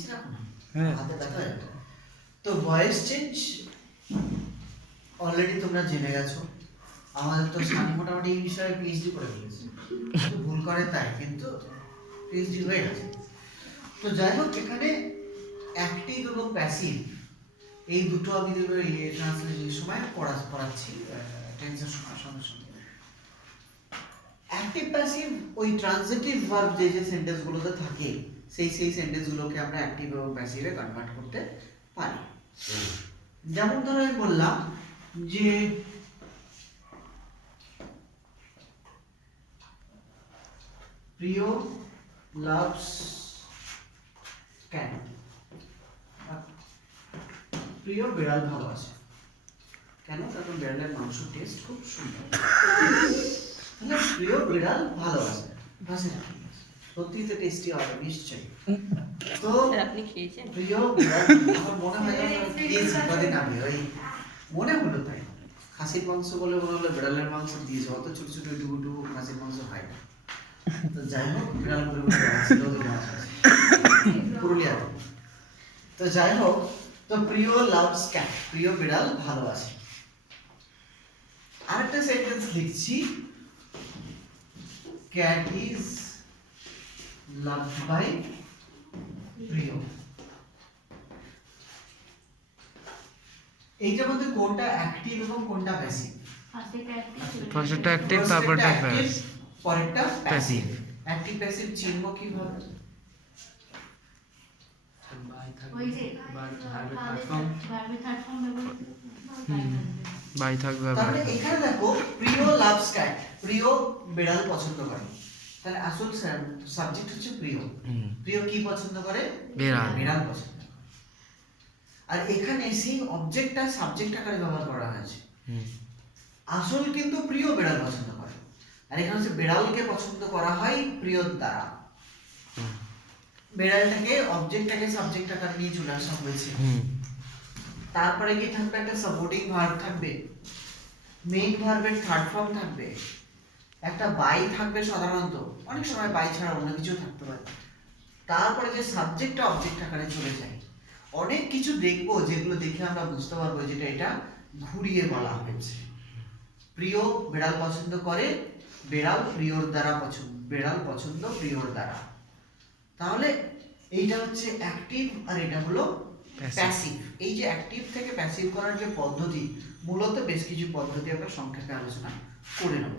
নিচে রাখো না, হ্যাঁ হাতে ব্যথা হয়ে যাবে। তো ভয়েস চেঞ্জ অলরেডি তোমরা জেনে গেছো। আমাদের তো সানি মোটামুটি এই বিষয়ে পিএইচডি করে ফেলেছে, শুধু ভুল করে তাই, কিন্তু পিএইচডি হয়ে গেছে। তো যাই হোক, এখানে অ্যাক্টিভ এবং প্যাসিভ এই দুটো আমি ট্রান্সলেশনের সময় পড়াচ্ছি টেন্সের সঙ্গে সঙ্গে। অ্যাক্টিভ প্যাসিভ ওই ট্রানজিটিভ ভার্ব যে যে সেন্টেন্সগুলোতে থাকে সেই সেন্টেন্সগুলোকে আমরা অ্যাক্টিভ এবং প্যাসিভে কনভার্ট করতে পারি। যেমন ধরো আমি বললাম যে প্রিয় লাভস ক্যাট, প্রিয় বিড়াল ভালোবাসে। কেন? কারণ বিড়ালের মাংস টেস্ট খুব সুন্দর। তাহলে প্রিয় বিড়াল ভালোবাসে, ভাসে না, সত্যিই তো টেস্টি হবে নিশ্চয়ই। তো আপনি খেয়েছেন? প্রিয় বিড়াল, আমার মনে হয় যেন আমি খেয়েছি কদিন আগে, ওই মনে হলো তাই। খাসির মাংস বলে মনে হলো বিড়ালের মাংস দিয়েছে, অত ছোট ছোট ডুবু খাসির মাংস হয় না। তো যাই হোক, বিড়াল বলে পুরুলিয়া। তো যাই হোক, তো প্রিয় লাভস ক্যাট, প্রিয় বিড়াল ভালোবাসে। আরেকটা সেন্টেন্স লিখছি, ক্যাট ইজ লাভড বাই প্রিয়। এইটার মধ্যে কোনটা অ্যাক্টিভ এবং কোনটা প্যাসিভ? ফার্স্টটা অ্যাক্টিভ, তারপরটা প্যাসিভ, পরেরটা প্যাসিভ। অ্যাক্টিভ প্যাসিভ চিহ্ন কিভাবে? বাই থাকবে। তাহলে এখানে দেখো, প্রিয় লাভস ক্যাট, প্রিয় বিড়াল পছন্দ করে, তাহলে আসল সাবজেক্ট হচ্ছে প্রিয়। প্রিয় কি পছন্দ করে? বিড়াল। বিড়াল পছন্দ করে। আর এখানে সেই অবজেক্টটা সাবজেক্ট আকারে ব্যবহার করা হয়েছে। আসল কিন্তু প্রিয় বিড়াল পছন্দ করে, আর এখানে হচ্ছে বিড়ালকে পছন্দ করা হয় প্রিয়র দ্বারা। বিড়ালটাকে অবজেক্টটাকে সাবজেক্ট আকারে নিয়ে চলে আসা হয়েছে। তারপরে কি থাকবে? একটা সাপোর্টিং ভার্ব থাকবে, মেইন ভার্বের থার্ড ফর্ম থাকবে, একটা বাই থাকবে সাধারণত, অনেক সময় বাই ছাড়া অন্য কিছু থাকতে পারে। তারপরে যে সাবজেক্টটা অবজেক্ট আকারে চলে যায়। অনেক কিছু দেখবো যেগুলো দেখে আমরা বুঝতে পারবো যেটা এটা ঘুরিয়ে বলা হয়েছে। প্রিয় বিড়াল পছন্দ করে, বিড়াল প্রিয়র দ্বারা পছন্দ, বিড়াল পছন্দ প্রিয়র দ্বারা। তাহলে এইটা হচ্ছে অ্যাক্টিভ আর এটা হলো প্যাসিভ। এই যে অ্যাক্টিভ থেকে প্যাসিভ করার যে পদ্ধতি, মূলত বেশ কিছু পদ্ধতি আমরা সংক্ষেপে আলোচনা করে নেব।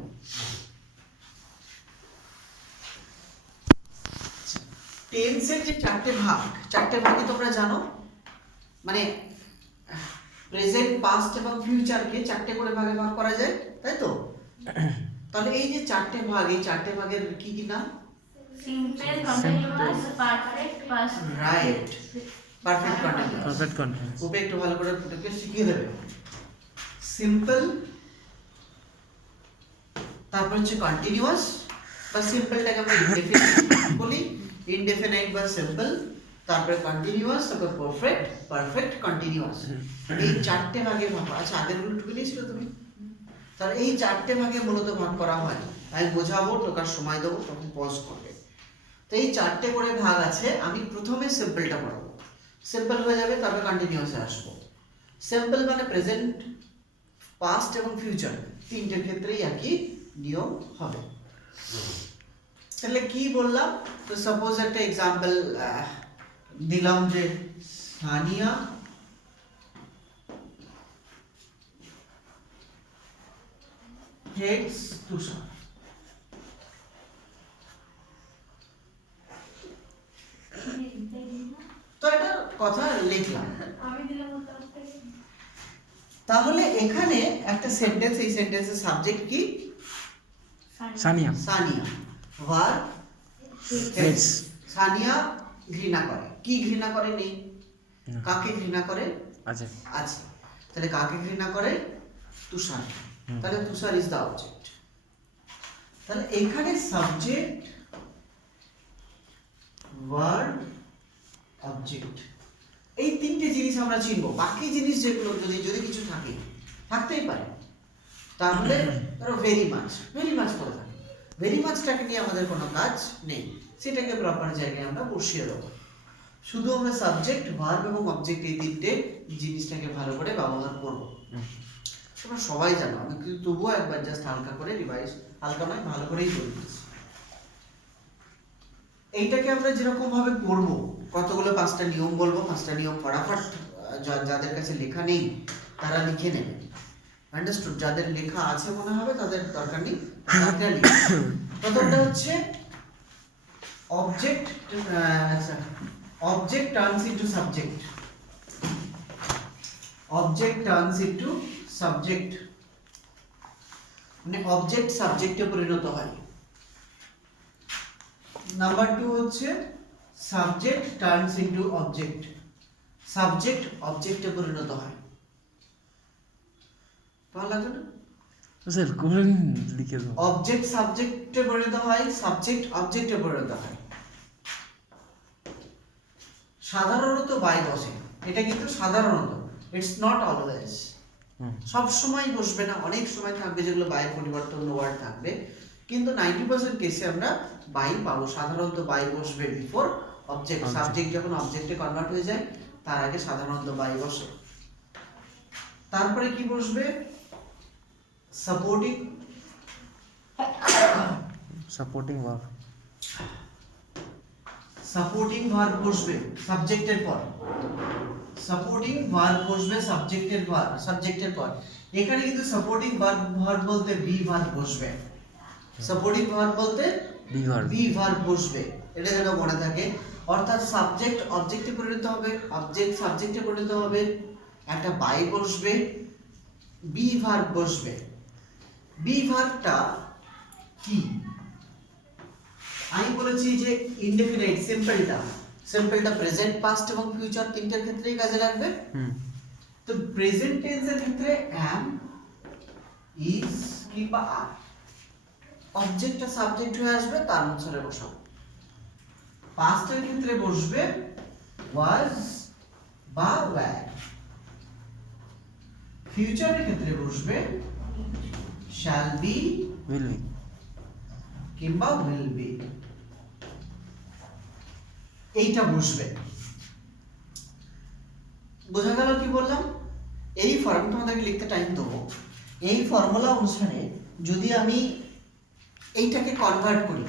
টেন্সের যে চারটে ভাগে তোমরা জানো, মানে প্রেজেন্ট, পাস্ট এবং ফিউচারকে চারটে করে ভাগে ভাগ করা যায়, তাই তো? তাহলে এই যে চারটে ভাগ, এই চারটে ভাগের কি কি নাম? Simple, continuous, perfect, past. Right, perfect continuous. Perfect continuous. Okay একটু ভালো করে পুরোকে শিখিয়ে দেবে। সিম্পল, তারপর হচ্ছে কন্টিনিউয়াস বা সিম্পলটাকে আমরা ইনডেফিনিট বলি, ইনডেফিনাইট বা সিম্পল, তারপরে কন্টিনিউয়াস, তারপর পারফেক্ট কন্টিনিউয়াস। এই চারটে ভাগে ভাগ। আচ্ছা, আগেরগুলো টুকে নিয়েছিল তুমি? তাহলে এই চারটে ভাগে মূলত ভাগ করা হয়। আমি বোঝাবো, টোকার সময় দেবো, তখন পজ করবে। তো এই চারটে করে ভাগ আছে। আমি প্রথমে সিম্পলটা পড়াবো, সিম্পল হয়ে যাবে, তারপর কন্টিনিউয়াসে আসবো। সিম্পল মানে প্রেজেন্ট, পাস্ট এবং ফিউচার, তিনটের ক্ষেত্রেই একই নিয়ম হবে। তাহলে কি বললাম? তো সাপোজ একটা এক্সাম্পল দিলাম যে সানিয়া হেটস তুষার। তো এটা কথা লিখলাম। তাহলে এখানে একটা সেন্টেন্স, এই সেন্টেন্সের সাবজেক্ট কি? সানিয়া। সানিয়া। Verb hates. সানিয়া ঘৃণা করে। কি ঘৃণা করে? নেই। কাকে ঘৃণা করে? আছে। আছে। তাহলে কাকে ঘৃণা করে? তুষার। তাহলে তুষার ইজ দ্য অবজেক্ট। তাহলে এখানে সাবজেক্ট, ভার্ব, অবজেক্ট, এই তিনটে জিনিস আমরা চিনবো। বাকি জিনিস যেগুলো যদি কিছু থাকে, থাকতেই পারে, তাহলে ধরো ভেরি মাচ করে থাকে, ভেরি মাচটাকে নিয়ে আমাদের কোনো কাজ নেই, সেটাকে প্রপার জায়গায় আমরা বসিয়ে দেবো। শুধু আমরা সাবজেক্ট, ভার্ব এবং অবজেক্ট এই তিনটে জিনিসটাকে ভালো করে ব্যবহার করব। তোমরা সবাই জানো, আমি কিন্তু তবুও একবার জাস্ট হালকা করে রিভাইজ, হালকা নয় ভালো করেই বলে দিচ্ছি। এইটাকে আমরা যেরকম ভাবে করব, কতগুলো 5টা নিয়ম বলবো, 5টা নিয়ম ফটাফট যাদের কাছে লেখা নেই তারা লিখে নেবে। আন্ডারস্টুড? যাদের লেখা আছে মনে হবে তাদের দরকার নেই, তারা লিখে। প্রথমটা হচ্ছে object object turns into subject. Object turns into subject. মানে অবজেক্ট সাবজেক্টে পরিণত হয়। নাম্বার 2 হচ্ছে subject turns into object. Subject অবজেক্টে পরিণত হয়। ভালো লাগে না? স্যার কোন লিখে দাও। অবজেক্ট সাবজেক্টে পরিণত হয়, সাবজেক্ট অবজেক্টে পরিণত হয়। সাধারণত বাই বসে, এটা কিন্তু সাধারণত, ইটস নট অলওয়েজ। সব সময় বসবে না, অনেক সময় থাকবে যেগুলো বাইয়ের পরিবর্তন ওয়ার্ড থাকবে, কিন্তু 90% কেসে আমরা বাই পাবো। সাধারণত বাই বসবে বিফোর অবজেক্ট। সাবজেক্ট যখন অবজেক্টে কনভার্ট হয়ে যায় তার আগে সাধারণত বাই বসে। তারপরে কি বসবে? Supporting verb. সাপোর্টিং ভার্ব বসবে সাবজেক্টের পর। সাপোর্টিং ভার্ব বসবে সাবজেক্টের পর। এখানে কিন্তু সাপোর্টিং ভার্ব বলতে বি ভার্ব বসবে। সাপোর্টিং ভার্ব বলতে বি ভার্ব বসবে, এটা যেন মনে থাকে। অর্থাৎ সাবজেক্ট অবজেক্টে পরিণত হবে, অবজেক্ট সাবজেক্টে পরিণত হবে, একটা বাই বসবে, বি ভার্ব বসবে। বি ভার্বটা কি? আমি বলেছি যে ইনডেফিনাইট সিম্পলটা প্রেজেন্ট, পাস্ট এবং ফিউচার তিনটার ক্ষেত্রেই কাজে লাগবে। তো প্রেজেন্ট টেন্সের ক্ষেত্রে am, is কিংবা are, অবজেক্টটা সাবজেক্ট হয়ে আসবে, তার অনুসারে বসাবো। পাস্টের ক্ষেত্রে বসবে was বা were। ফিউচারের ক্ষেত্রে বসবে shall be, will be কিংবা will be। এইটা বসবে। বোঝা গেল কি বললাম? এই ফর্ম তোমাদেরকে লিখতে টাইম দেবো। এই ফর্মুলা অনুসারে যদি আমি এইটাকে কনভার্ট করি,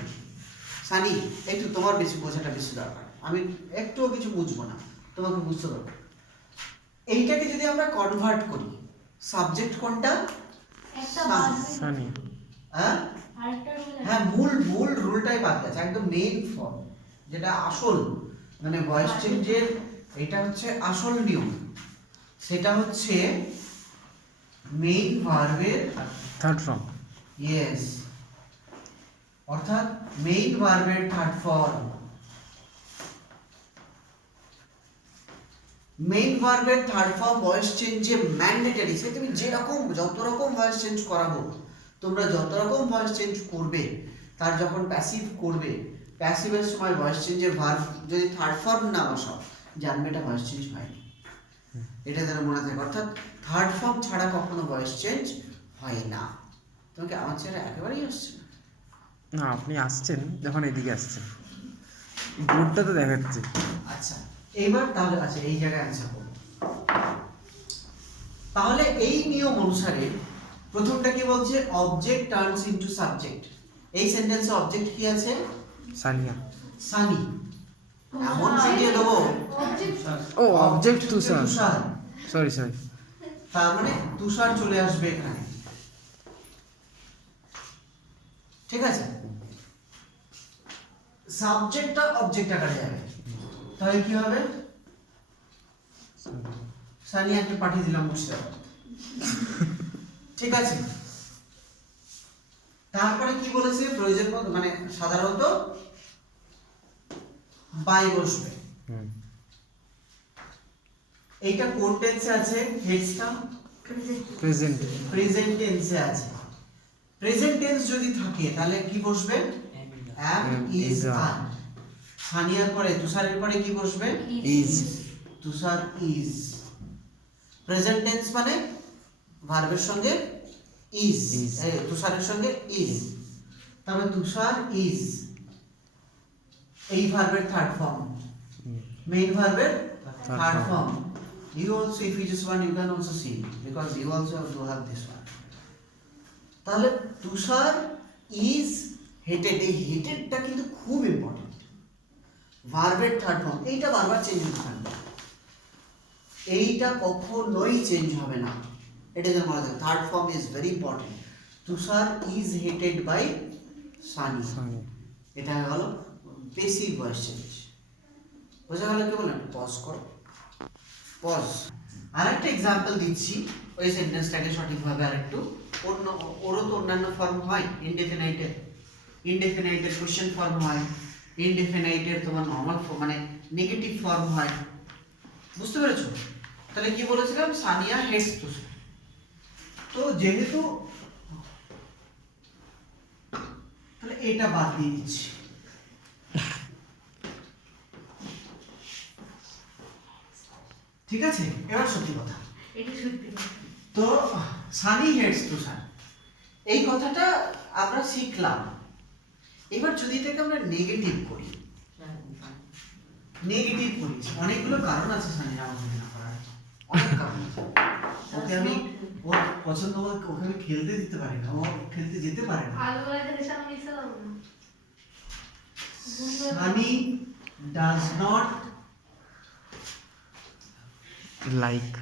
সানি একটু তোমার বেশি বোঝাটা বেশি দরকার, আমি একটুও কিছু বুঝবো না, তোমাকে বুঝতে দরকার। এইটাকে যদি আমরা কনভার্ট করি, সাবজেক্ট কোনটা? একটা সানি। হ্যাঁ আরেকটা রুল হ্যাঁ, মূল রুলটাই বাদ গেছে, একদম মেইন ফর্ম, যেটা আসল মানে ভয়েস চেঞ্জের, এটা হচ্ছে আসল নিয়ম। সেটা হচ্ছে মেইন ভার্বের থার্ড ফর্ম। ইয়েস, অর্থাৎ মেইন ভার্বের থার্ড ফর্ম। মেইন ভার্বের থার্ড ফর্ম ভয়েস চেঞ্জে ম্যান্ডেটরি। সে তুমি যেরকম যত রকম ভয়েস চেঞ্জ করাবো, তোমরা যত রকম ভয়েস চেঞ্জ করবে, তার যখন প্যাসিভ করবে, প্যাসিভের সময় ভয়েস চেঞ্জের ভার্ব যদি থার্ড ফর্ম না বসাও, জানবে এটা ভয়েস চেঞ্জ হয়নি। এটা যেন মনে থাকে। অর্থাৎ থার্ড ফর্ম ছাড়া কখনো ভয়েস চেঞ্জ হয় না। তোমাকে আমার চেহারা একেবারেই আসছে না। না, আপনি আসছেন যখন এদিকে আসছেন, বোর্ডটা তো দেখাচ্ছে। আচ্ছা, এইবার তাহলে আচ্ছা এই জায়গায় অ্যান্সার করব। তাহলে এই নিয়ম অনুসারে প্রথমটা কি বলছে? Object turns into subject. এই সেন্টেন্সে অবজেক্ট কি আছে? সানিয়া। সানি। এমন শিখিয়ে দেবো, ও অবজেক্ট তুষার। তুষার, সরি। তার মানে তুষার চলে আসবে এখানে, ঠিক আছে? সাবজেক্টটা অবজেক্ট আকারে যাবে, তাহলে কি হবে? সানিয়াকে পাঠিয়ে দিলাম মুর্শিদাবাদ, ঠিক আছে? তারপরে কি বলেছে? প্রয়োজন মতো মানে সাধারণত বাই বসবে। এইটা কোন টেন্সে আছে? হেডসটা প্রেজেন্ট। প্রেজেন্ট টেন্সে আছে। প্রেজেন্ট টেন্স যদি থাকে তাহলে কি বসবে? am, is, are। সানিয়ার পরে তুষারের পরে কি বসবে? Is. Tushar is. Present tense মানে ভার্বের সঙ্গে ইজ, তুষারের সঙ্গে ইজ। তাহলে তুষার ইজ এই ভার্বের থার্ড ফর্ম। মেইন ভার্বের Third third form. Form you also if you just one you can also see because you also have to have this one তাহলে তুষার ইজ হেটেড এই হেটেডটা কিন্তু খুব ইম্পর্টেন্ট ভার্বের থার্ড ফর্ম এইটা বারবার চেঞ্জ হতে থাকবে এইটা কখনোই চেঞ্জ হবে না এটা যেন মনে রাখবে third form is very important Tushar is hated by Sunny Sunny. এটা হলো বেসিক ভয়েস চেঞ্জ বোঝা গেল কি বলেন পজ করো পজ আরেকটা এক্সাম্পল দিচ্ছি ওই সেন্টেন্সটাকে সঠিকভাবে আরেকটু অন্য ওরও তো অন্যান্য ফর্ম হয় ইনডেফিনাইটের কোশ্চেন ফর্ম হয় ইনডেফিনাইটের তোমার নর্মাল মানে নেগেটিভ ফর্ম হয় বুঝতে পেরেছো তাহলে কি বলেছিলাম সানিয়া হেডস তুষার তো যেহেতু তাহলে এটা বাদ দিয়ে দিচ্ছি ঠিক আছে এবার সত্যি কথা এটা সত্যি না। তো সানি হেডস তুষার এই কথাটা আমরা শিখলাম এবার যদি এটাকে আমরা নেগেটিভ করি অনেকগুলো কারণ আছে সানি আমাকে না করার অনেক কারণ আছে ওকে আমি ওর পছন্দ মতো ওকে আমি খেলতে দিতে পারি না ও খেলতে যেতে পারে না আলুওয়ালা থেকে সামনে এসে দাও না। Sunny does not Like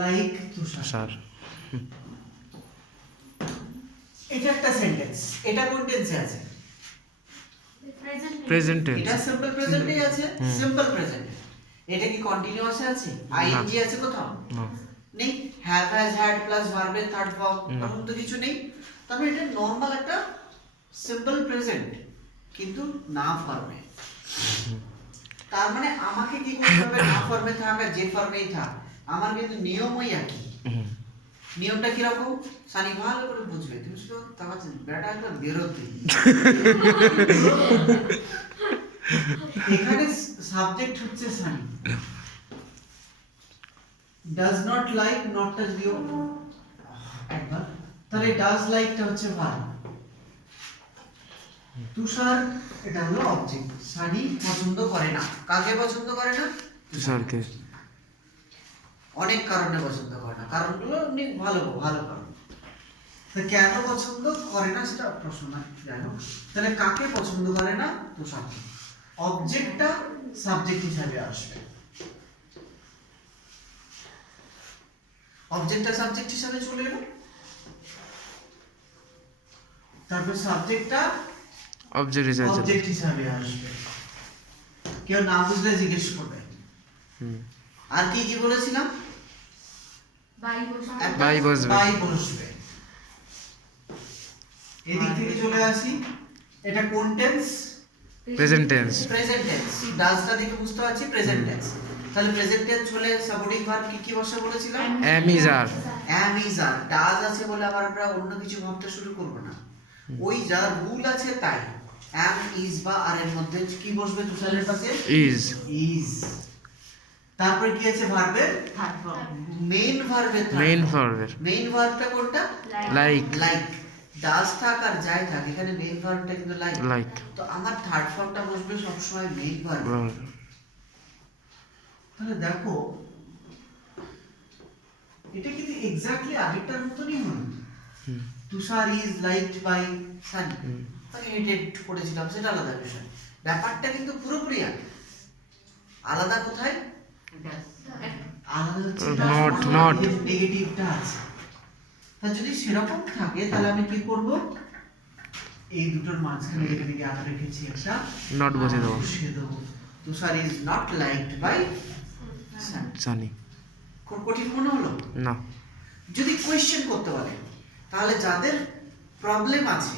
like Tushar Tushar. এটা একটা সেন্টেন্স এটা কোন টেন্সে আছে Present tense. এটা সিম্পল প্রেজেন্টে আছে সিম্পল প্রেজেন্ট এটা কি কন্টিনিউয়াসে আছে আইএনজি আছে কোথাও No. নেই হ্যাভ হ্যাজ হ্যাড প্লাস ভার্বের থার্ড ফর্ম না। তখন তো কিছু নেই তবে এটা নরমাল একটা সিম্পল প্রেজেন্ট কিন্তু না ফর্মে তার মানে আমাকে কি করতে হবে না ফর্মে থাক আর যে ফর্মেই থাক আমার কিন্তু নিয়মই একই Hmm. নিয়মটা কিরকম সানি ভালো করে বুঝবে তুমি শুধু তাহলে বেটা একবার বেরোতে এখানে সাবজেক্ট হচ্ছে সানি ডাজ নট লাইক নটটা দিও একবার তাহলে ডাজ লাইকটা হচ্ছে ভার্ব তুষার এটা হলো অবজেক্ট সানি পছন্দ করে না কাকে পছন্দ করে না Tushar ke. অনেক কারণে পছন্দ করে না কারণগুলো অনেক ভালো ভালো কারণ তো কেন পছন্দ করে না সেটা প্রশ্ন না জানো তাহলে কাকে পছন্দ করে না তুষার অবজেক্টটা সাবজেক্ট হিসাবে আসবে অবজেক্টটা সাবজেক্ট হিসাবে চলে এলো তারপর সাবজেক্টটা Object is also. অবজেক্ট হিসাবে আসবে কেউ না বুঝলে জিজ্ঞেস করবে Hmm. আর কি কি বলেছিলাম বাই বসে একটা বাই বসবে। বাই বসবে এদিক থেকে চলে আসি এটা কোন tense Present tense. Present tense ডাজটা দেখে বুঝতে পারছি প্রেজেন্ট টেন্স তাহলে প্রেজেন্ট টেন্স হলে সাপোর্টিং ভার্ব কি কি বসে বলেছিলাম Am is are. Am is are does আছে বলে আবার আমরা অন্য কিছু ভাবতে শুরু করব না ওই যা রুল আছে তাই অ্যাম ইজ বা আর এর মধ্যে কি বসবে তুষারের পাশে Is. ইজ তারপরে কি আছে ভার্বের থার্ড ফর্ম মেইন ভার্বের Main verb. মেইন ভার্বটা কোনটা Like. লাইক ডাজ থাক আর যাই থাক এখানে মেইন ভার্বটা কিন্তু লাইক Like. তো আমার থার্ড ফর্মটা বসবে সবসময় মেইন ভার্ব Verb. তাহলে দেখো এটা কিন্তু এক্স্যাক্টলি আগেরটার মতনই হলো Hmm. Tushar is liked by Sunny Hmm. তাকে হেটেড করেছিলাম সেটা আলাদা বিষয় ব্যাপারটা কিন্তু পুরোপুরি এক। আলাদা কোথায় আলাদা হচ্ছে Not. নেগেটিভটা আছে তা যদি সেরকম থাকে তাহলে আমি কি করব এই দুটোর মাঝখানে এখানে গ্যাপ রেখেছি একটা Not বসে দেবো। বসিয়ে দেবো Tushar is not liked by Sunny Sunny. খুব কঠিন মনে হলো No. যদি কোয়েশ্চেন করতে পারে তাহলে যাদের প্রবলেম আছে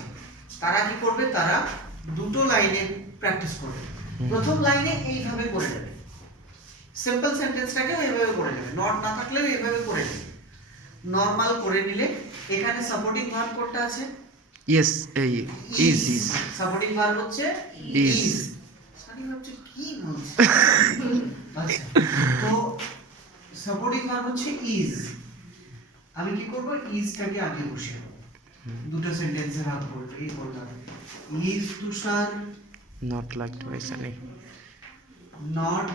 তারা কি করবে তারা দুটো লাইনে প্র্যাকটিস করবে প্রথম লাইনে এইভাবে করে নেবে সিম্পল সেন্টেন্সটাকে এইভাবে করে নেবে নট না থাকলেও এইভাবে করে নেবে নরমাল করে নিলে এখানে সাপোর্টিং ভার্ব কোনটা আছে Yes. Is. সাপোর্টিং ভার্ব হচ্ছে Is. ইজ সানি ভাবছে কি বলছে আচ্ছা তো সাপোর্টিং ভার্ব হচ্ছে ইজ আমি কি করব ইজটাকে আগে বসিয়ে দেব দুটো সেন্টেন্সে ভাগ করব এই বললাম is Tushar Not liked by Sunny. not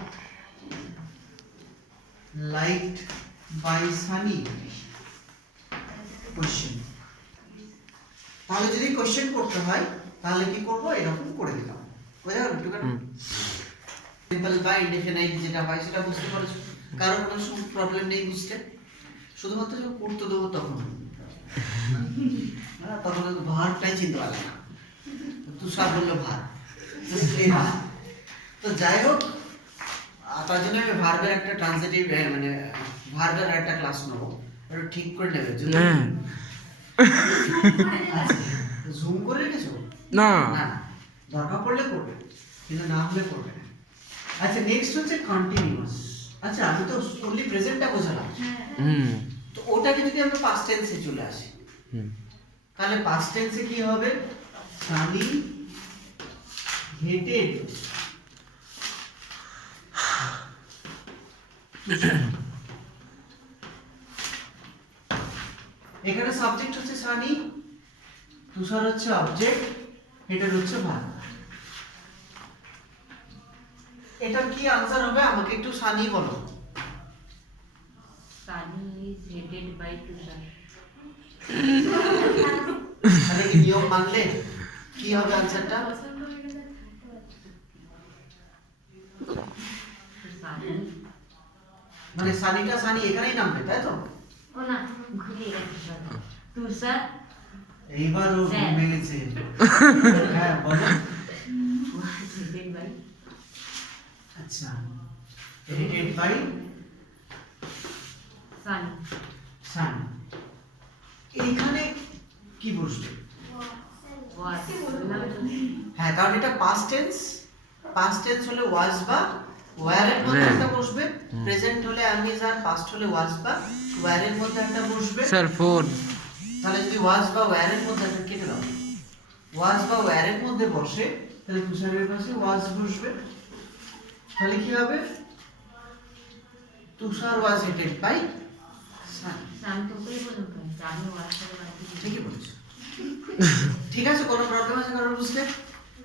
liked by Sunny question. তাহলে যদি কোশ্চেন করতে হয় তাহলে কি করব, এরকম করে দিলাম, বোঝা গেল একটু? সিম্পল বা ইনডেফিনাইট যেটা হয় সেটা বুঝতে পারছো, কারণ কোনো প্রবলেম নেই বুঝতে, শুধুমাত্র যখন করতে দেবো তখন তখন ভারটাই চিনতে পারলাম না, তুষার বললো ভার, তো যাই হোক তার জন্য আমি ভার্বের একটা ট্রান্সিটিভ মানে ভার্বের একটা ক্লাস নেবো, একটু ঠিক করে নেবে যদি জুম করে রেখেছো না না, দরকার পড়লে করবে কিন্তু না হলে করবে না। আচ্ছা নেক্সট হচ্ছে কন্টিনিউয়াস। আচ্ছা আমি তো অনলি প্রেজেন্টটা বোঝালাম, হুম তো ওটাকে যদি আমরা পাস্ট টেন্সে চলে আসি হুম তাহলে পাস্ট টেন্সে কি হবে, সানি হেটেড এখানে সাবজেক্ট হচ্ছে সানি, তুষার হচ্ছে অবজেক্ট, হেটেড হচ্ছে ভার্ব। এটার কি আনসার হবে আমাকে একটু সানি বলো। Sunny is hated by Tushar. তাহলে কি নিয়ম মানলে কি হবে আনসারটা? Sunny. মানে সানিটা সানি এখানেই নামবে তাই তো? Oh na, ঘুরিয়ে গেছে সব। Tushar এইবারও স্যার। ঘুমে গেছে। হ্যাঁ বলো। was hated by আচ্ছা হেটেড বাই Sunny. সানি, এইখানে কি বসবে? Was বললাম তো। হ্যাঁ কারণ এটা পাস্ট টেন্স, পাস্ট টেন্স হলে ওয়াজ বা ওয়্যার এর মধ্যে Were। একটা বসবে, প্রেজেন্ট হলে আমি আর পাস্ট হলে ওয়াজ বা ওয়্যার এর মধ্যে একটা বসবে। স্যার ফোন তাহলে যদি ওয়াজ বা ওয়্যার এর মধ্যে একটা কেটে দাও, ওয়াজ বা ওয়্যার এর মধ্যে বসে তাহলে তুষারের পাশে ওয়াজ বসবে, তাহলে কি হবে, তুষার ওয়াজ হেটেড বাই সানি। আমি তোকেই বললাম তো, যে আমি was করে বাকি দিচ্ছি। ঠিকই বলেছো। ঠিক আছে, কোনো প্রবলেম আছে কারণ বুঝতে?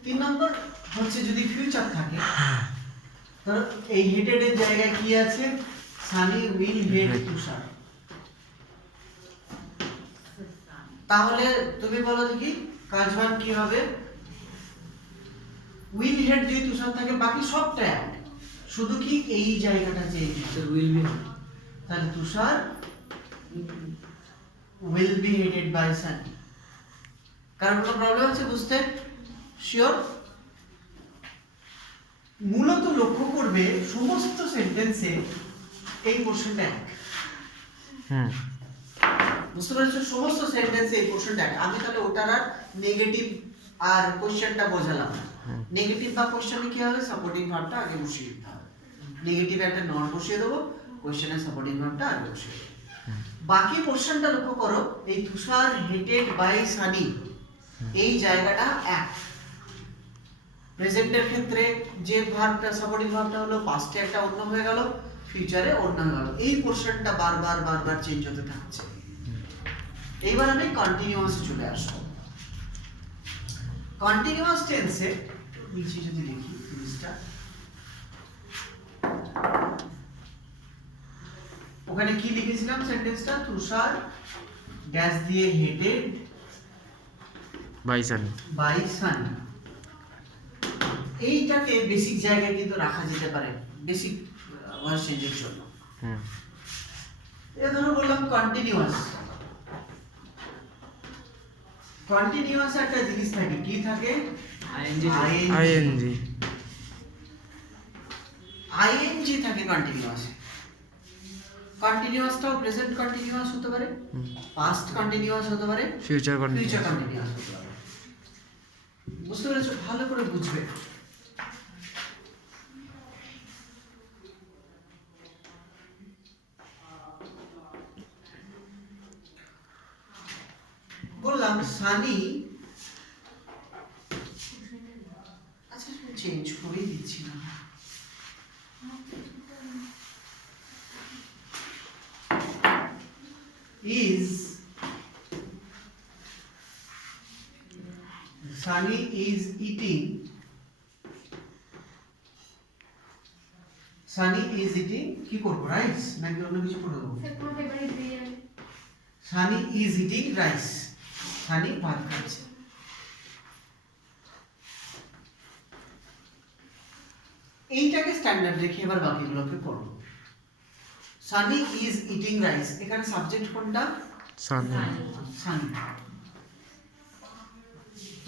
3 নম্বর হচ্ছে যদি ফিউচার থাকে, ধরো এই হেটেড এর জায়গায় কি আছে, সানি উইল হেট তুষার, তাহলে তুমি বলো দেখি কাজবান কি হবে? উইল হেট যদি তুষার থাকে বাকি সবটা এক, শুধু কি এই জায়গাটা চেঞ্জ উইল বি, তাহলে তুষার will be hated by Sunny। কারণ কোনো প্রবলেম আছে বুঝতে? শিওর? মূলত লক্ষ্য করবে সমস্ত সেন্টেন্সে এই পোর্শনটা এক, হুম বুঝতে পেরেছো? সমস্ত সেন্টেন্সে এই পোর্শনটা এক। আমি তাহলে ওটার আর নেগেটিভ আর কোশ্চেনটা বোঝালাম না। নেগেটিভ বা কোশ্চেনে কি হবে, সাপোর্টিং ভার্বটা আগে বসিয়ে দিতে হবে, নেগেটিভে একটা নট বসিয়ে দেবো, কোশ্চেনে সাপোর্টিং ভার্বটা আগে বসিয়ে দেবো। বাকি পোর্শনটা লক্ষ্য করো, এই তুষার হেটেড বাই সানি এই জায়গাটা এক। প্রেজেন্টের ক্ষেত্রে যে ভার্বটা সাপোর্টিং ভার্বটা হলো, পাস্টে একটা অন্য হয়ে গেল, ফিউচারে অন্য হয়ে গেল, এই পোর্শনটা বারবার বারবার চেঞ্জ হতে থাকছে। এইবার আমি কন্টিনিউয়াসে চলে আসবো। কন্টিনিউয়াস টেন্সে নিচে যদি লিখি জিনিসটা, ওখানে কি লিখেছিলাম সেন্টেন্সটা, তুষার ড্যাশ দিয়ে hated by Sunny by Sunny. এইটাকে বেসিক জায়গায় কিন্তু রাখা যেতে পারে, বেসিক ওয়ার্ড চেঞ্জের জন্য। হুম এ ধরো বললাম কন্টিনিউয়াস, কন্টিনিউয়াস একটা জিনিস থাকে, কি থাকে, আইএনজি আইএনজি থাকে কন্টিনিউয়াসে। কন্টিনিউয়াসটাও প্রেজেন্ট কন্টিনিউয়াস হতে পারে, পাস্ট কন্টিনিউয়াস হতে পারে, ফিউচার ফিউচার কন্টিনিউয়াস হতে পারে। বুঝতে পেরেছো? ভালো করে বুঝবে। বললাম সানি, আচ্ছা চেঞ্জ করেই দিচ্ছি না, is Sunny is eating Sunny is eating কি করবো রাইস নাকি অন্য কিছু করে দেবো স্যার কোনো favourite biryani Sunny is eating rice Sunny ভাত খাচ্ছে এইটাকে স্ট্যান্ডার্ড রেখে এবার বাকিগুলোকে পড়ো সানি ইজ ইটিং রাইস এখানে সাবজেক্ট কোনটা সানি সানি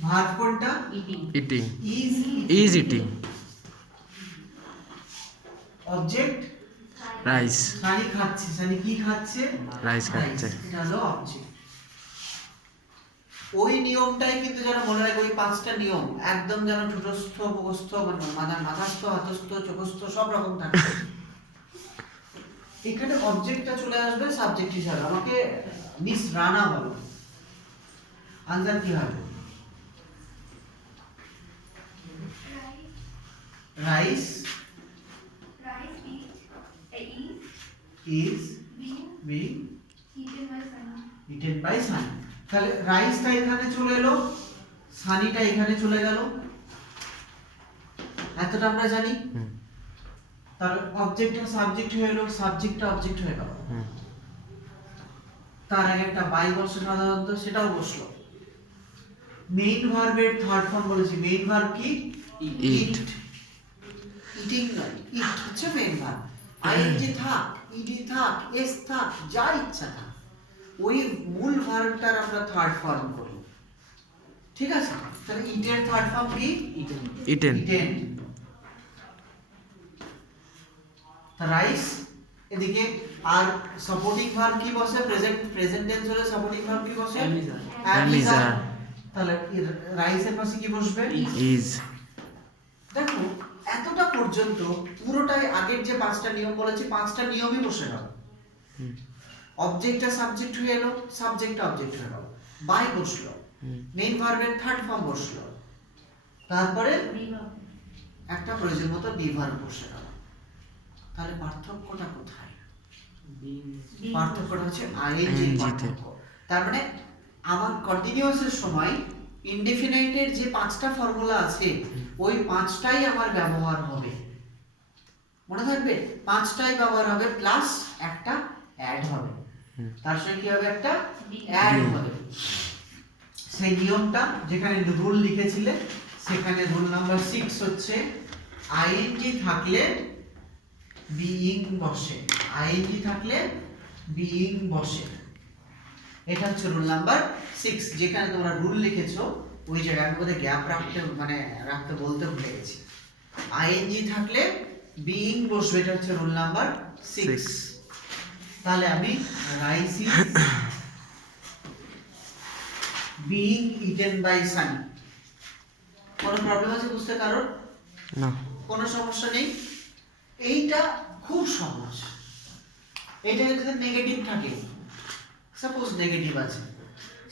ভার্ব কোনটা eating eating is is eating object rice Sunny খাচ্ছে সানি কি খাচ্ছে রাইস খাচ্ছে এটা হলো অবজেক্ট ওই নিয়মটাই কিন্তু যেন মনে রাখবে ওই পাঁচটা নিয়ম একদম যেন ঠোঁটস্থ মুখস্থ মানে মাথাস্থ হাতস্থ চোখস্থ সব রকম থাকবে এখানে অবজেক্টটা চলে আসবে সাবজেক্ট হিসাবে আমাকে মিস রানা বলো আনসার কি হবে rice rice is being being eaten by Sunny eaten by Sunny তাহলে রাইসটা এখানে চলে এলো সানিটা এখানে চলে গেল এতটা আমরা জানি হুম তার অবজেক্টটা সাবজেক্ট হয়ে এলো সাবজেক্টটা অবজেক্ট হয়ে গেল হুম তার আগে একটা বাই বসে সাধারণত সেটাও বসলো মেইন ভার্বের থার্ড ফর্ম বলেছি মেইন ভার্ব কি Eat. ইটিং নয় ইট হচ্ছে মেইন ভার্ব আইএনজি থাক ইডি থাক এস থাক যা ইচ্ছা থাক ওই মূল ভার্বটার আমরা থার্ড ফর্ম করি ঠিক আছে তাহলে ইটের থার্ড ফর্ম কি ইটিং ইটেন ইটেন রাইস এদিকে আর সাপোর্টিং ভার্ব কি বসে প্রেজেন্ট টেন্স হলে সাপোর্টিং ভার্ব কি বসে Am is are. Am is are। are। তাহলে রাইসের পাশে কি বসবে ইজ দেখো এতটা পর্যন্ত পুরোটাই আগের যে পাঁচটা নিয়ম বলেছি পাঁচটা নিয়মই বসে গেল অবজেক্টটা সাবজেক্ট হয়ে এলো সাবজেক্টটা অবজেক্ট হয়ে গেল বাই বসলো মেইন ভার্বের থার্ড ফর্ম বসলো তারপরে বিভাগ একটা প্রয়োজন মতো বি ভার্ব বসে গেল তাহলে পার্থক্যটা কোথায় পার্থক্যটা হচ্ছে আইএনজি ING তে। পার্থক্য তার মানে আমার কন্টিনিউয়াসের সময় ইনডেফিনাইটের যে পাঁচটা ফর্মুলা আছে ওই পাঁচটাই আমার ব্যবহার হবে মনে থাকবে পাঁচটাই ব্যবহার হবে প্লাস একটা অ্যাড হবে তার সঙ্গে কি হবে একটা অ্যাড হবে সেই নিয়মটা যেখানে রুল লিখেছিলে সেখানে রুল নাম্বার 6 হচ্ছে আইএনজি থাকলে বিইং বসে আইএনজি থাকলে বিইং বসে এটা হচ্ছে রুল নাম্বার 6 যেখানে তোমরা রুল লিখেছো ওই জায়গায় আমি বোধহয় গ্যাপ রাখতে বলতে ভুলে গেছি আইএনজি থাকলে বিইং বসবে এটা হচ্ছে রুল নাম্বার 6 Six। তাহলে আমি rice is being eaten by Sunny কোনো প্রবলেম আছে বুঝতে কারোর না কোনো সমস্যা নেই এইটা খুব সহজ এটা যদি নেগেটিভ থাকে সাপোজ নেগেটিভ আছে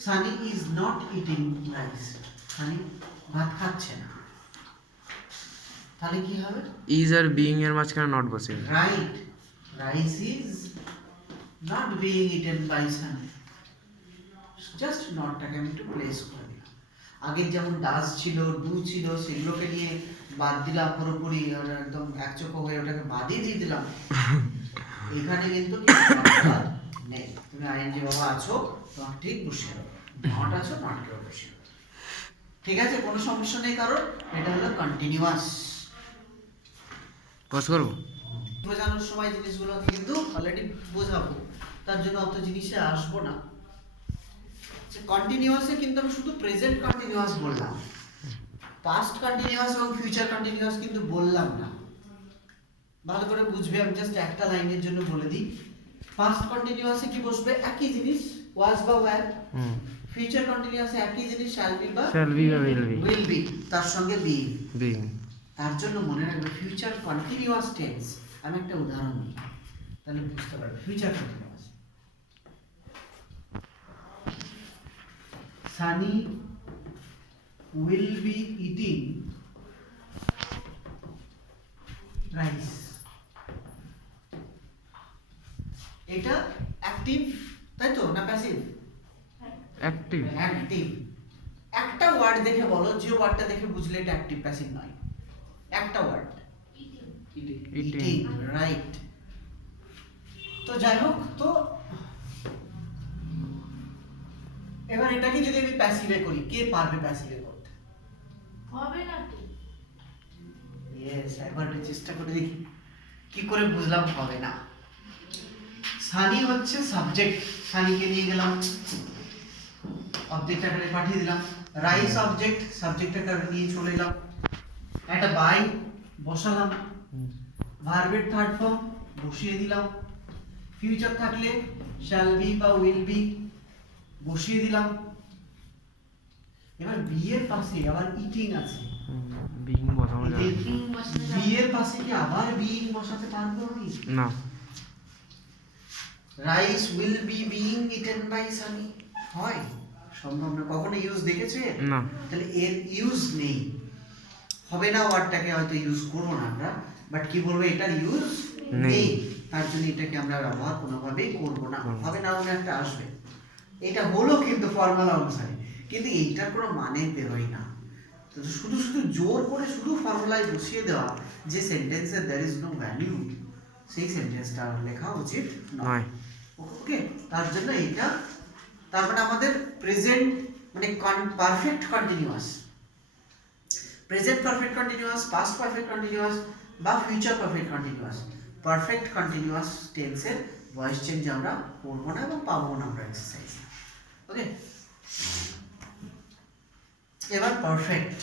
Sunny is not eating rice Sunny ভাত খাচ্ছে না তাহলে কি হবে ইজ আর বিইং এর মাঝখানে নট বসে right rice is not being eaten by Sunny just নটটাকে আমি একটু প্লেস করে দিলাম আগের যেমন ডাস ছিল ডু ছিল সেগুলোকে নিয়ে বাদ দিলাম পুরোপুরি আর একদম একচোখো হয়ে ওটাকে বাদই দিয়ে দিলাম এখানে কিন্তু বাদ নেই তুমি আইএনজি বাবা আছো তোমার ঠিক বসিয়ে দেবো নট আছো নটকেও বসিয়ে দেবো ঠিক আছে কোনো সমস্যা নেই কারণ এটা হলো কন্টিনিউয়াস পজ করবো বোঝানোর সময় জিনিসগুলো কিন্তু অলরেডি বোঝাবো তার জন্য অত জিনিসে আসবো না কন্টিনিউয়াসে কিন্তু আমি শুধু প্রেজেন্ট কন্টিনিউয়াস বললাম পাস্ট কন্টিনিউয়াস এবং ফিউচার কন্টিনিউয়াস কিন্তু বললাম না ভালো করে বুঝবে আমি জাস্ট একটা লাইনের জন্য বলে দিই পাস্ট কন্টিনিউয়াসে কি বসবে একই জিনিস ওয়াজ বা ওয়্যার হুম ফিউচার কন্টিনিউয়াসে একই জিনিস শ্যাল বি বা শ্যাল বি বা উইল বি উইল বি তার সঙ্গে বি বিইং তার জন্য মনে রাখবে ফিউচার কন্টিনিউয়াস টেন্স আমি একটা উদাহরণ দিই তাহলে বুঝতে পারবে future continuous Sunny will be eating rice এটা অ্যাক্টিভ তাই তো না প্যাসিভ অ্যাক্টিভ অ্যাক্টিভ একটা ওয়ার্ড দেখে বলো যে ওয়ার্ডটা দেখে বুঝলে এটা অ্যাক্টিভ প্যাসিভ নয় একটা ওয়ার্ড Eaten. রাইট। তো যাই হোক, তো এবার এটাকে যদি আমি প্যাসিভে করি, কে পারবে প্যাসিভে করতে? হবে না তো। ইয়েস, একবার আমি চেষ্টা করে দেখি কি করে বুঝলাম হবে না। সানি হচ্ছে সাবজেক্ট, সানিকে নিয়ে গেলাম, অবজেক্ট আকারে পাঠিয়ে দিলাম। রাইস অবজেক্ট, সাবজেক্ট আকারে নিয়ে চলে এলাম। একটা বাই বসালাম, ভার্বের থার্ড ফর্ম বসিয়ে দিলাম। ফিউচার থাকলে শ্যাল বি বা উইল বি বসিয়ে দিলাম। এবার বি এর পাশে আবার ইটিং আছে, বিং বসানো যাবে Being বসানো যাবে। বি এর পাশে কি আবার বিইং বসাতে পারবো আমি? না। Rice will be being eaten by Sunny, হয়? সম্ভব না। কখনো ইউজ দেখেছে? না। তাহলে এর ইউজ নেই, হবে না ওয়ার্ডটাকে হয়তো ইউজ করবো না আমরা, বাট কি বলবো, এটার ইউজ নেই। নেই, তার জন্য এটাকে আমরা ব্যবহার কোনোভাবেই করবো না। হবে না, মনে একটা আসবে, এটা হলো কিন্তু ফর্মুলা অনুসারে, কিন্তু এইটার কোনো মানে বেরোয় না। তো শুধু শুধু জোর করে শুধু ফর্মুলায় বসিয়ে দেওয়া যে সেন্টেন্সের দ্যার ইজ নো ভ্যালিউ, সেই সেন্টেন্সটা লেখা উচিত নয়। নয়। ওকে, তার জন্য এইটা, তার মানে আমাদের প্রেজেন্ট মানে perfect continuous, present perfect continuous, past perfect continuous বা future perfect continuous, perfect continuous টেন্সের ভয়েস চেঞ্জ আমরা করবো না এবং পাবো না আমরা এক্সারসাইজ। ওকে, এবার perfect.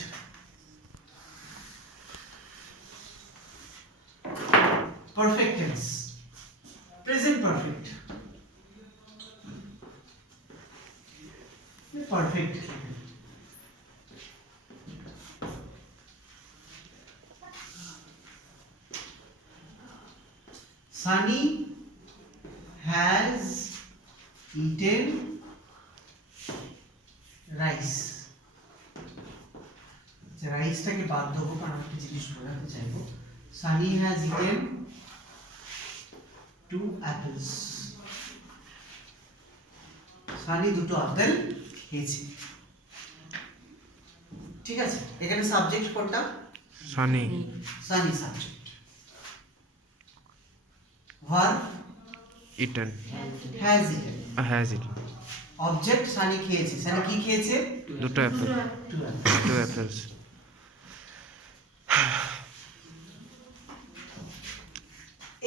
Perfect tense, present perfect, perfect. Sunny has eaten rice. রাইসটাকে বাদ দেবো, কারণ একটা জিনিস বোঝাতে চাইবো। Sunny has eaten 2 apples. Sunny দুটো আপেল খেয়েছে। ঠিক আছে, এখানে সাবজেক্ট কোনটা? Sunny. Sunny subject. Verb eaten. Has eaten. Has eaten. Object Sunny খেয়েছে। সানি কি খেয়েছে? দুটো অ্যাপেল। 2 apples. 2 অ্যাপেলস।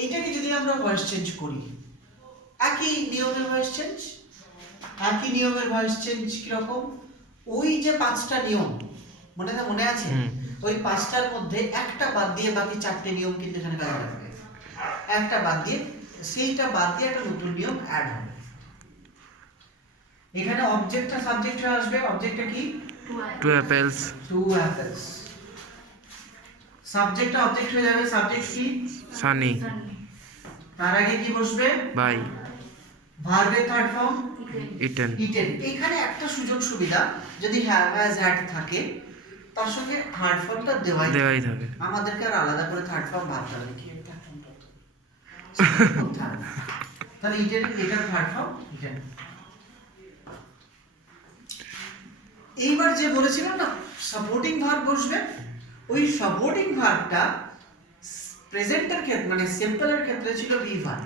এইটাকে যদি আমরা ভয়েস চেঞ্জ করি, একই নিয়মের ভয়েস চেঞ্জ, একই নিয়মের ভয়েস চেঞ্জ কিরকম? ওই যে 5টা নিয়ম মনে আছে, ওই 5টার মধ্যে একটা বাদ দিয়ে বাকি 4টে নিয়ম কিন্তু এখানে কাজে লাগবে। একটা বাদ দিয়ে, সেইটা বাদ দিয়ে একটা নতুন নিয়ম অ্যাড হবে। এখানে অবজেক্টটা সাবজেক্ট হয়ে আসবে। অবজেক্টটা কি? 2 অ্যাপেলস। 2 apples। সাবজেক্টটা অবজেক্ট হয়ে যাবে। সাবজেক্ট কি? সানি। তার আগে কি বসবে? বাই। ভার্বের থার্ড ফর্ম ইটেন। ইটেন। এখানে একটা সুযোগ সুবিধা, যদি হ্যাভ হ্যাজ হ্যাড থাকে তার সঙ্গে থার্ড ফর্মটা দেওয়াই থাকে। আমাদেরকে আর আলাদা করে থার্ড ফর্ম ভাবতে হবে কি এটা কোনটা, তাহলে ইটেন, এটার থার্ড ফর্ম ইটেন। এইবার যে বলেছিলাম না সাপোর্টিং ভার্ব বসবে, ওই সাপোর্টিং ভার্বটা প্রেজেন্টের ক্ষেত্রে মানে সিম্পলের ক্ষেত্রে ছিল বি ভার্ব,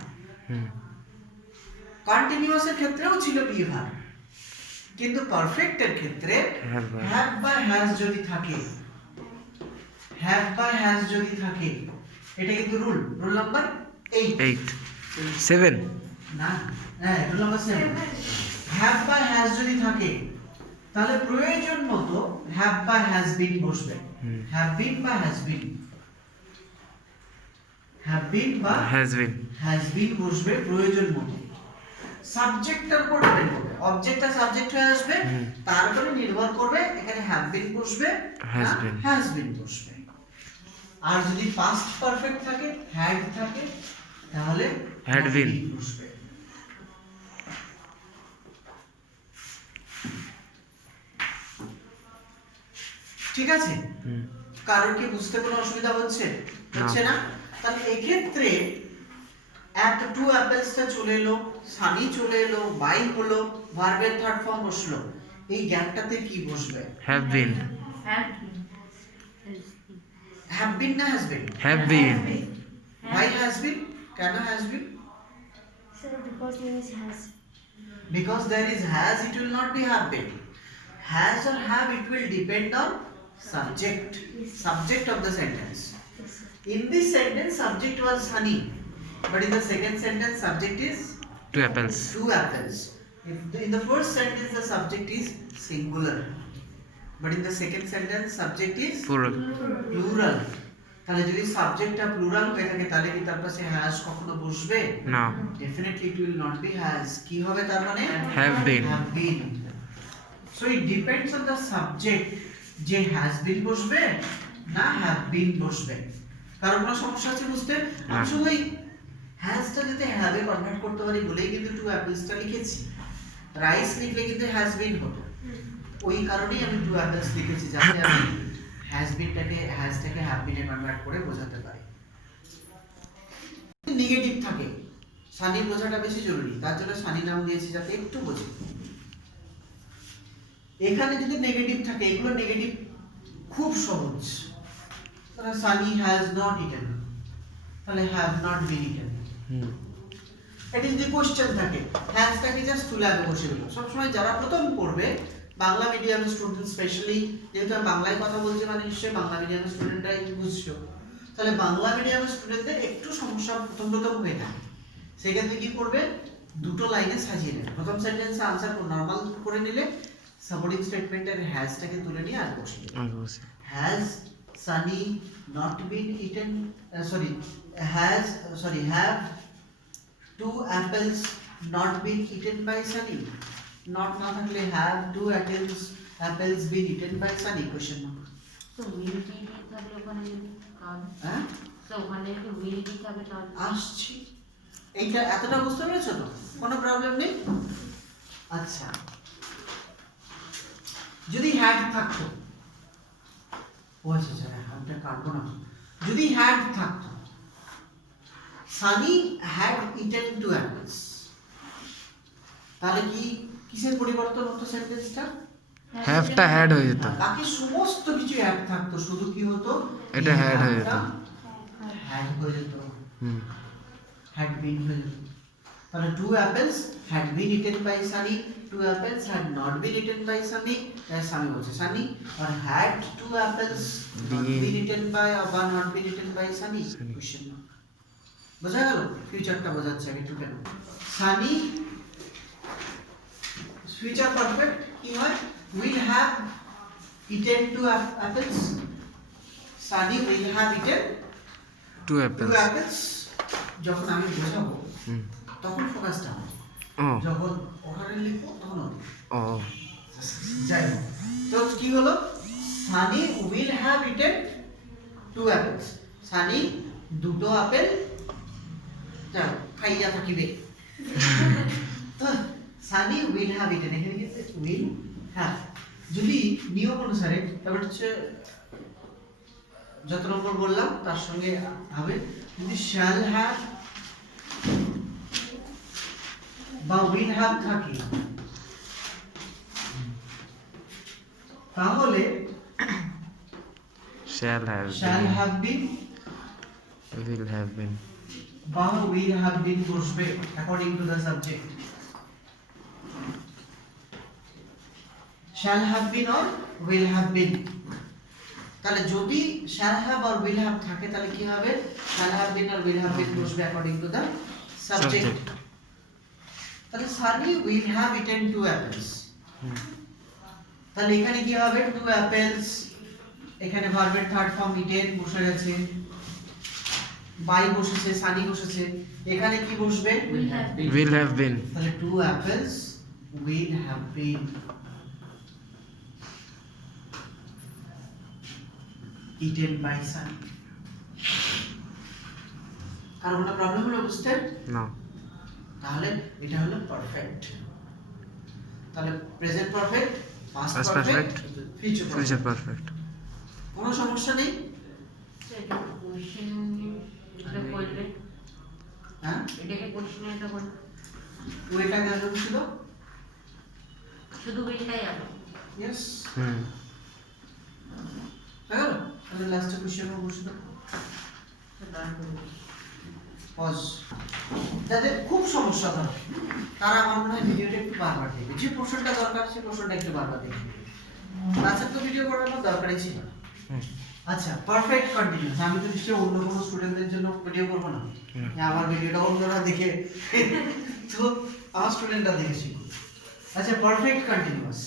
কন্টিনিউয়াসের ক্ষেত্রেও ছিল বি ভার্ব, কিন্তু পারফেক্টের ক্ষেত্রে হ্যাভ বা হ্যাজ যদি থাকে, হ্যাভ বা হ্যাজ যদি থাকে, এটা কিন্তু রুল নাম্বার 8 7 না, হ্যাঁ রুল নাম্বার 7। হ্যাভ বা হ্যাজ যদি থাকে তাহলে প্রয়োজন মতো হ্যাভ বা হ্যাজ বিন বসবে। হ্যাভ বিন বা হ্যাজ বিন, হ্যাভ বিন বা হ্যাজ বিন বসবে প্রয়োজন মতো। সাবজেক্টটার উপর ডিপেন্ড করবে, অবজেক্টটা সাবজেক্ট হয়ে আসবে, তারপরে নির্ভর করবে এখানে হ্যাভ বিন বসবে হ্যাজ বিন বসবে। আর যদি পাস্ট পারফেক্ট থাকে, হ্যাড থাকে, তাহলে হ্যাড বিন বসবে। ঠিক আছে, কারোর কি বুঝতে কোনো অসুবিধা হচ্ছে না? তাহলে এক্ষেত্রে একটা 2 অ্যাপেলসটা চলে এলো, সানি চলে এলো, বাই হলো, ভার্বের থার্ড ফর্ম বসলো, এই গ্যাপটাতে কি বসবে? Have been. হ্যাভ বিন না has been? Have been. Why has been? কেন has been? Sir, because there is has. Because there is has, it will not be have been. Has or have, it will depend on subject. Yes. Subject of the sentence. Yes, sir. In this sentence, subject was honey. But in the second sentence, subject is 2 apples. 2 apples. In the first sentence, the subject is singular. But in the second sentence, subject is Plural. plural. তাহলে যদি সাবজেক্টটা plural হয়ে থাকে তাহলে কি তার পাশে has কখনো বসবে? No. Definitely it will not be has. কি হবে তার মানে? Have been. have been. So it depends on the subject যে has been বসবে না have been বসবে। কারণ কোনো সমস্যা আছে বুঝতে? আমি না। শুধু এই হ্যাজটা যাতে have এ কনভার্ট করতে পারি বলেই কিন্তু 2 অ্যাপেলসটা লিখেছি। রাইস লিখলে কিন্তু has been হতো। ওই কারণেই আমি 2 অ্যাপেলস লিখেছি যাতে আমি হ্যাজটাকে হ্যাভ বিনে কনভার্ট করে বোঝাতে পারি। নেগেটিভ থাকে সানি বোঝাটা বেশি জরুরি, তার জন্য সানি নাম দিয়েছি যাতে একটু বোঝে। এখানে যদি নেগেটিভ থাকে, এগুলো নেগেটিভ খুব সহজ। তাহলে সানি হ্যাজ নট ইটেন, তাহলে হ্যাভ নট বিন ইটেন। হুম। এটা যদি কোশ্চেন থাকে, হ্যাজটাকে জাস্ট তুলে আগে বসে গেল। সবসময় যারা প্রথম পড়বে বাংলা মিডিয়ামের স্টুডেন্ট স্পেশালি, যেহেতু আমি বাংলায় কথা বলছি মানে নিশ্চয়ই বাংলা মিডিয়ামের স্টুডেন্টরাই বুঝছো, তাহলে বাংলা মিডিয়ামের স্টুডেন্টদের একটু সমস্যা প্রথম হয়ে থাকে। সেক্ষেত্রে কি করবে, দুটো লাইনে সাজিয়ে নেবে। প্রথম সেন্টেন্সে আনসার নর্মাল করে নিলে সাপোর্টিং স্টেটমেন্টের হ্যাজটাকে তুলে নিয়ে আর বসিয়ে দেবে। Has Sunny not been eaten, have 2 apples not been eaten by Sunny? Not না থাকলে have 2 apples been eaten by Sunny? Question mark. তো will be থাকলে ওখানে যদি তাহলে হ্যাঁ তো ওখানে যদি will be থাকলে তাহলে আসছি। এইটা এতটা বুঝতে পেরেছো তো? কোনো প্রবলেম নেই। আচ্ছা, যদি হ্যাড থাকতো, ও আচ্ছা হ্যাডটা কাটবো না। যদি হ্যাড থাকতো, সানি হ্যাড ইটেন 2 apples, তাহলে কি কিসের পরিবর্তন হতো সেন্টেন্সটা? হ্যাভটা হ্যাড হয়ে যেত। বাকি সমস্ত কিছু এক থাকতো, শুধু কি হতো? এটা had হয়ে যেত। হ্যাড হয়ে যেত, হুম। had been হয়ে যেত। তাহলে 2 apples had been eaten by Sunny, 2 apples had not been eaten by Sunny, Sunny বলছে Sunny, or had 2 apples not been eaten by or not been eaten by Sunny? Question mark. বোঝা গেল? ফিউচারটা বোঝাচ্ছে আমি একটু কেন। Sunny ফিউচার পারফেক্ট কি হয়? will have eaten 2 apples. Sunny will have eaten 2 2 apples. apples. যখন আমি বোঝাবো হুম। তখন ফোকাসটা হবে, ও যখন ওখানে লিখবো তখন হবে। ও যাই হোক, তো কি হলো? Sunny will have eaten 2 apples. Sunny 2 apple যাও খাইয়া থাকিবে। তো সানি উইল হ্যাভ ইটেন, এখানে কি উইল হ্যাভ। যদি নিয়ম অনুসারে তারপর হচ্ছে যত নম্বর বললাম তার সঙ্গে হবে। যদি শ্যাল হ্যাভ বা উইল হ্যাভ থাকে তাহলে shall have shall been, have been will have been. বা will have been বসবে according to the subject. shall have been or will have been. তাহলে যদি shall have or will have থাকে তাহলে কি হবে? shall have been or will have been বসবে according to the subject. Subject. তাহলে Sunny will have eaten 2 apples. তাহলে এখানে কি হবে? 2 apples, এখানে ভার্বের থার্ড ফর্ম ইটেন বসে গেছে, বাই বসেছে, সানি বসেছে, এখানে কি বসবে? Will have been. তাহলে 2 apples will have been eaten by Sunny. আর কোনো প্রবলেম হলো বুঝতে? No. তাহলে এটা হলো পারফেক্ট। তাহলে present perfect, past Past perfect, perfect, future Future perfect. perfect. কোনো সমস্যা নেই? এটা কোশ্চেন এটা বলবে, হ্যাঁ, এটাকে কোশ্চেন এটা বলবে, ওইটা কেন ছিল? শুধু বিলটাই আলো। ইয়েস, হুম। হয়ে গেল। তাহলে লাস্টে কোশ্চেন বসে দাও। সেটা আর বলবে। পজ। যাদের খুব সমস্যা ধরে তারা আমার মনে হয় ভিডিওটা একটু বারবার দেখবে, যে পোর্শনটা দরকার সেই পোর্শনটা একটু বারবার দেখবে, তাছাড়া তো ভিডিও করার কোনো দরকারই ছিল না। আচ্ছা, পারফেক্ট কন্টিনিউয়াস। আমি তো নিশ্চয়ই অন্য কোনো স্টুডেন্টদের জন্য ভিডিও করবো না, আমার ভিডিওটা অন্যরা দেখে তো আমার স্টুডেন্টরা দেখে শিখুক। আচ্ছা, পারফেক্ট কন্টিনিউয়াস।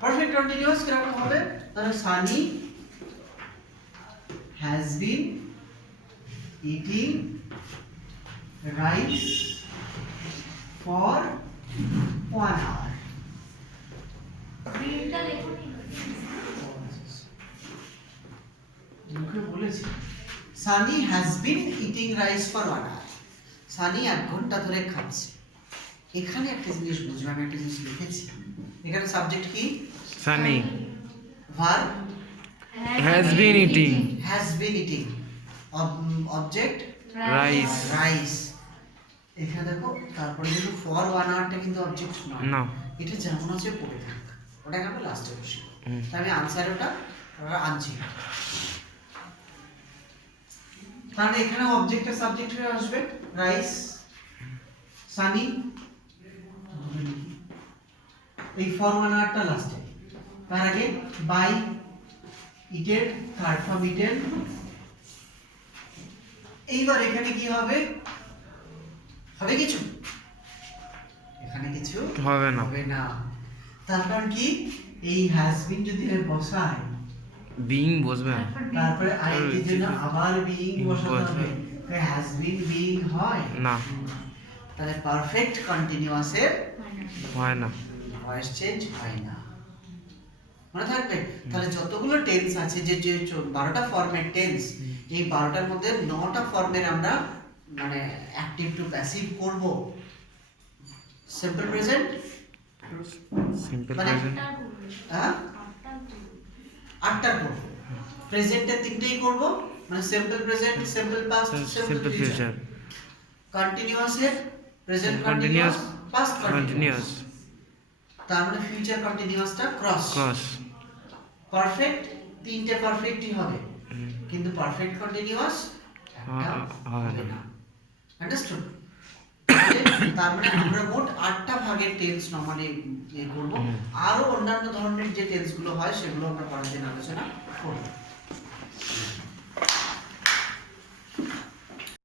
পারফেক্ট কন্টিনিউয়াস কিরকম হবে? তাহলে Sunny has been eating rice for 1 hour। মুখে বলেছি Sunny has been eating rice for 1 hour। Sunny 1 ঘন্টা ধরে খাচ্ছে। এখানে একটা জিনিস বুঝবে, আমি একটা জিনিস লিখেছি এখানে। সাবজেক্ট কি? Sunny verb has been eating has been eating, object rice rice. এখানে দেখো তারপরে কিন্তু ফর 1 hourটা কিন্তু অবজেক্ট নয়, না এটা যেমন আছে পড়ে থাক, ওটাকে আমরা লাস্টে বসি। হুম। তাই আমি আনসার ওটা আনছি, কারণ এখানে অবজেক্টের সাবজেক্ট হয়ে আসবে রাইস, সানি, এই ফর 1 hourটা লাস্টে। তার আগে বাই, ইটের, থার্ড ফর্ম ইটেন। এইবার এখানে কি হবে? হবে কিছু? এখানে কিছু হবে না হবে না। তার কারণ কি? এই হ্যাজ বিন যদি বসায় বিং বসবে না। তারপরে আইএনজির জন্য আবার বিইং বসাতে বসবে। হবে। হ্যাজ বিন বিইং হয় না তাহলে পারফেক্ট কন্টিনিউয়াসের হয় না। ভয়েস চেঞ্জ হয় না, মনে থাকবে। তাহলে যতগুলো টেন্স আছে, যে 12টা ফর্মের টেন্স, এই 12টার মধ্যে 9টা ফর্মের আমরা মানে অ্যাক্টিভ টু প্যাসিভ করব। সিম্পল প্রেজেন্ট সিম্পল মানে প্রেজেন্ট হ্যাঁ 8টা করব, প্রেজেন্টের 3টেই করব, মানে simple present, simple past, simple future কন্টিনিউয়াসের present continuous continuous, past continuous তার মানে ফিউচার কন্টিনিউয়াসটা ক্রস। ক্রস পারফেক্ট 3টে পারফেক্টই হবে, কিন্তু পারফেক্ট কন্টিনিউয়াস হবে না। আন্ডারস্টুড? তার মানে আমরা মোট 8টা ভাগের টেন্স নরমালি করব, আরো অন্যান্য ধরনের যে টেন্সগুলো হয় সেগুলো আমরা পরের দিন আলোচনা করব।